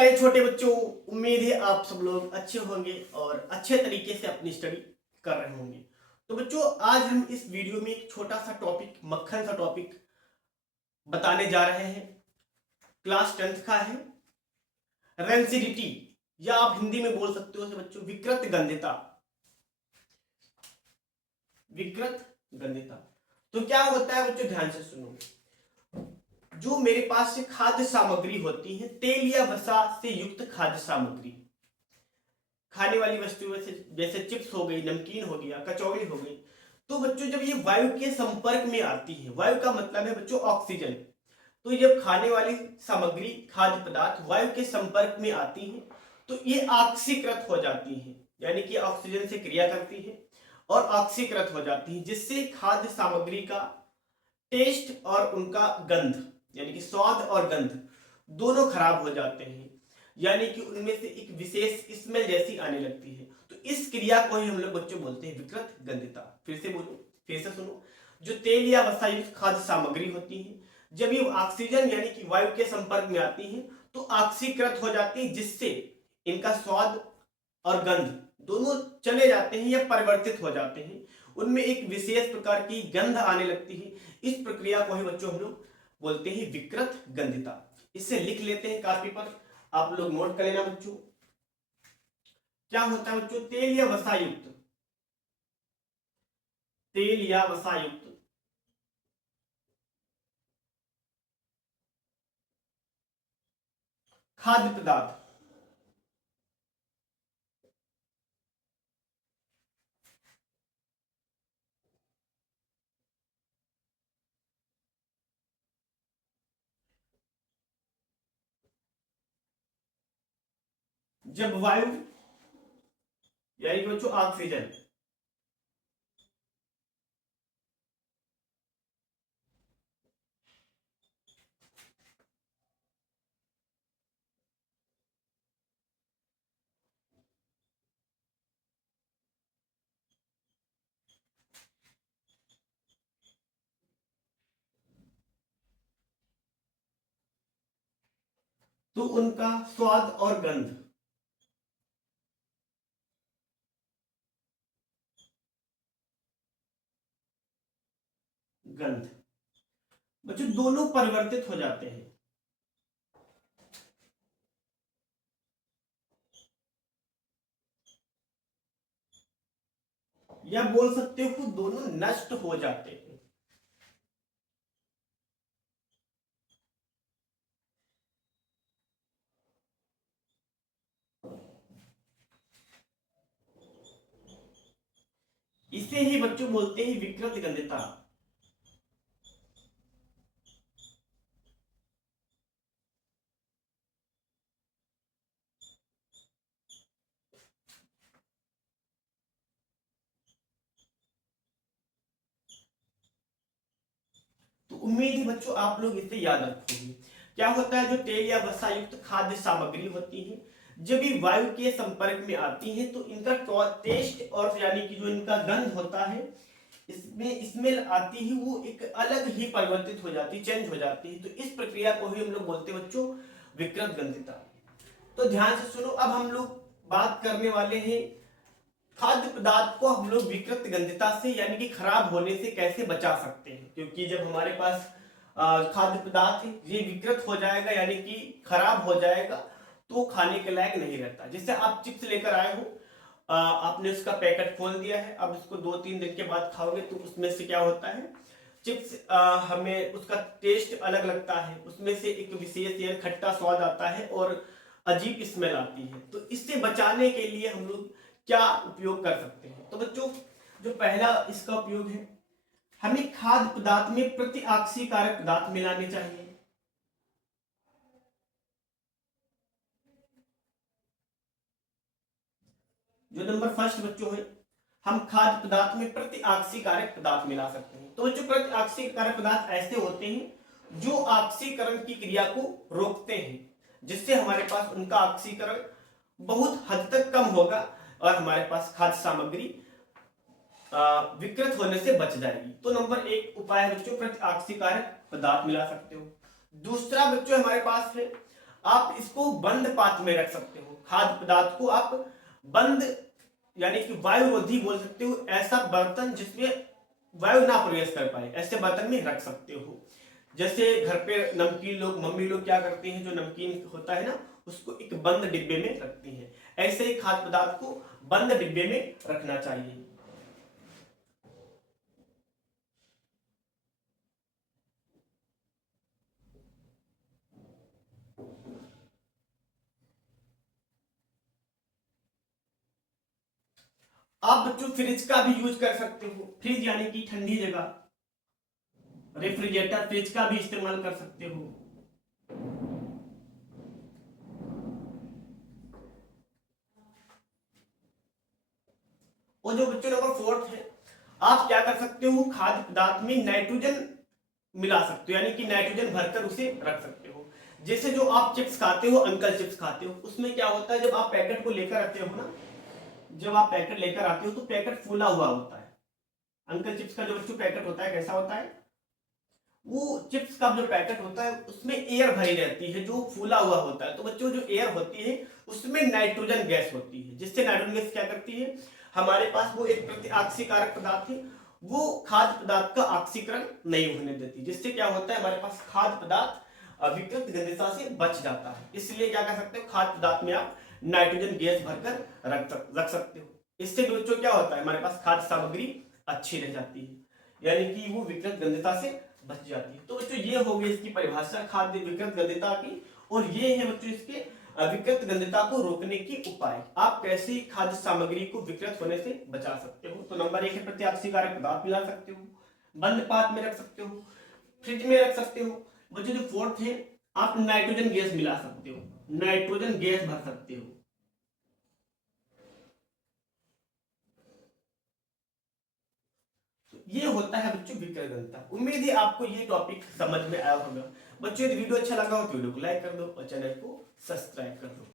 प्यारे छोटे बच्चों, उम्मीद है आप सब लोग अच्छे होंगे और अच्छे तरीके से अपनी स्टडी कर रहे होंगे। तो बच्चों, आज हम इस वीडियो में एक छोटा सा टॉपिक, मक्खन सा टॉपिक बताने जा रहे हैं। क्लास 10th का है, रेंसिडिटी, या आप हिंदी में बोल सकते हो बच्चों विकृत गंध्यता। विकृत गंध्यता तो क्या होता है बच्चों, ध्यान से सुनो। जो मेरे पास से खाद्य सामग्री होती है, तेल या वसा से युक्त खाद्य सामग्री, खाने वाली वस्तुएं जैसे चिप्स हो गई, नमकीन हो गया, कचौड़ी हो गई, तो बच्चों जब ये वायु के संपर्क में आती है, वायु का मतलब है बच्चों ऑक्सीजन, तो जब खाने वाली सामग्री, खाद्य पदार्थ वायु के संपर्क में आती है तो ये ऑक्सीकृत हो जाती है, यानी कि ऑक्सीजन से क्रिया करती है और ऑक्सीकृत हो जाती है, जिससे खाद्य सामग्री का टेस्ट और उनका गंध, यानी कि स्वाद और गंध दोनों खराब हो जाते हैं, यानी कि उनमें से एक विशेष स्मेल जैसी आने लगती है। तो इस क्रिया को ही हम लोग बच्चों बोलते हैं विकृत गंध्यता। फिर से बोलो, फिर से सुनो। जो तेल या वसा युक्त खाद्य सामग्री होती है, जब ये ऑक्सीजन यानी कि वायु के संपर्क में आती है तो ऑक्सीकृत हो जाती है, जिससे इनका स्वाद और गंध दोनों चले जाते हैं या परिवर्तित हो जाते हैं, उनमें एक विशेष प्रकार की गंध आने लगती है। इस प्रक्रिया को ही बच्चों हम लोग बोलते हैं विकृत गंध्यता। इसे लिख लेते हैं कॉपी पर, आप लोग नोट कर लेना बच्चों। क्या होता है बच्चों, तेल या वसा युक्त, तेल या वसा युक्त खाद्य पदार्थ, जब वायु यानी कि बच्चों ऑक्सीजन तो उनका स्वाद और गंध, गंध बच्चों दोनों परिवर्तित हो जाते हैं, या बोल सकते हो दोनों नष्ट हो जाते हैं। इसे ही बच्चों बोलते हैं विकृत गंध्यता। तो उम्मीद है बच्चों आप लोग इसे याद रखोगे। क्या होता है, जो तेल या वसा युक्त खाद्य सामग्री होती है, जब ये वायु के संपर्क में आती है तो इनका टेस्ट और यानी कि जो इनका गंध होता है, इसमें स्मेल आती है, वो एक अलग ही परिवर्तित हो जाती है, चेंज हो जाती है। तो इस प्रक्रिया को ही हम लोग बोलते हैं बच्चों विकृत गंध्यता। तो ध्यान से सुनो, अब हम लोग बात करने वाले हैं खाद्य पदार्थ को हम लोग विकृत गंध्यता से यानी कि खराब होने से कैसे बचा सकते हैं। क्योंकि जब हमारे पास खाद्य पदार्थ है, ये विकृत हो जाएगा यानी कि खराब हो जाएगा, तो खाने के लायक नहीं रहता। जैसे आप चिप्स लेकर आए हो, आपने उसका पैकेट खोल दिया है, अब उसको 2-3 दिन के बाद खाओगे तो उसमें से क्या होता है, चिप्स हमें उसका टेस्ट अलग लगता है, उसमें से एक विशेष या खट्टा स्वाद आता है और अजीब स्मेल आती है। तो इससे बचाने के लिए हम लोग क्या उपयोग कर सकते हैं। तो बच्चों, जो पहला इसका उपयोग है, हमें खाद्य पदार्थ में प्रतिऑक्सीकारक पदार्थ मिलाने चाहिए। जो नंबर फर्स्ट बच्चों है, हम खाद्य पदार्थ में प्रतिऑक्सीकारक पदार्थ मिला सकते हैं। तो बच्चों, प्रतिऑक्सीकारक पदार्थ ऐसे होते हैं जो ऑक्सीकरण की क्रिया को रोकते हैं, जिससे हमारे पास उनका ऑक्सीकरण बहुत हद तक कम होगा और हमारे पास खाद्य सामग्री विकृत होने से बच जाएगी। तो नंबर 1 उपाय है बच्चों, प्रतिऑक्सीकारक पदार्थ मिला सकते हो। दूसरा बच्चों हमारे पास है आप इसको बंद पात्र में रख सकते हो। खाद्य पदार्थ को आप बंद यानी कि वायुरोधी बोल सकते हो, ऐसा बर्तन जिसमें वायु ना प्रवेश कर पाए, ऐसे बर्तन में रख सकते हो। जैसे घर पे नमकीन लोग, मम्मी लोग क्या करती हैं, जो नमकीन होता है ना उसको एक बंद डिब्बे में रखती हैं, ऐसे ही खाद्य पदार्थ को बंद डिब्बे में रखना चाहिए। आप बच्चों फ्रिज का भी यूज कर सकते हो, फ्रिज यानी कि ठंडी जगह, रेफ्रिजरेटर, फ्रिज का भी इस्तेमाल कर सकते हो। और जो बच्चों नंबर 4 है, आप क्या कर सकते हो, खाद्य पदार्थ में नाइट्रोजन मिला सकते हो, यानी कि नाइट्रोजन भरकर उसे रख सकते हो। जैसे जो आप चिप्स खाते हो, अंकल चिप्स खाते हो, उसमें क्या होता है, जब आप पैकेट को लेकर आते हो ना, जब आप पैकेट लेकर आते हो तो पैकेट फूला हुआ होता है। अंकल चिप्स का जो बच्चों पैकेट होता है कैसा होता है, वो चिप्स का जो पैकेट होता है उसमें एयर भरी रहती है, जो फूला हुआ होता है। तो बच्चों जो एयर होती है उसमें नाइट्रोजन गैस होती है, जिससे नाइट्रोजन गैस क्या करती है, हमारे पास वो एक प्रतिऑक्सीकारक पदार्थ है, वो खाद्य पदार्थ का ऑक्सीकरण नहीं होने देती, जिससे क्या होता है, हमारे पास खाद्य पदार्थ विकृत गंधता से बच जाता है। इसलिए क्या कर सकते हो, खाद्य पदार्थ में आप नाइट्रोजन गैस भरकर रख सकते हो। इससे बच्चों क्या होता है, हमारे पास खाद्य सामग्री अच्छी रह जाती है, यानी कि वो विकृत गंधता से बच जाती है। तो बच्चों ये हो गई इसकी परिभाषा खाद्य विकृत गंधता की, और ये है बच्चों इसके विकृत गंधता को रोकने के उपाय, आप कैसे खाद्य सामग्री को विकृत होने से बचा सकते हो। तो नंबर 1 है प्रतिऑक्सीकारक पदार्थ मिला सकते हो, बंद पात्र में रख सकते हो, फ्रिज में रख सकते हो। बच्चों जो 4th है, आप नाइट्रोजन गैस मिला सकते हो, नाइट्रोजन गैस भर सकते हो। ये होता है बच्चों विकृत गंधता। उम्मीद है आपको ये टॉपिक समझ में आया होगा। बच्चों यदि वीडियो अच्छा लगा हो तो वीडियो को लाइक कर दो और चैनल को सब्सक्राइब कर दो।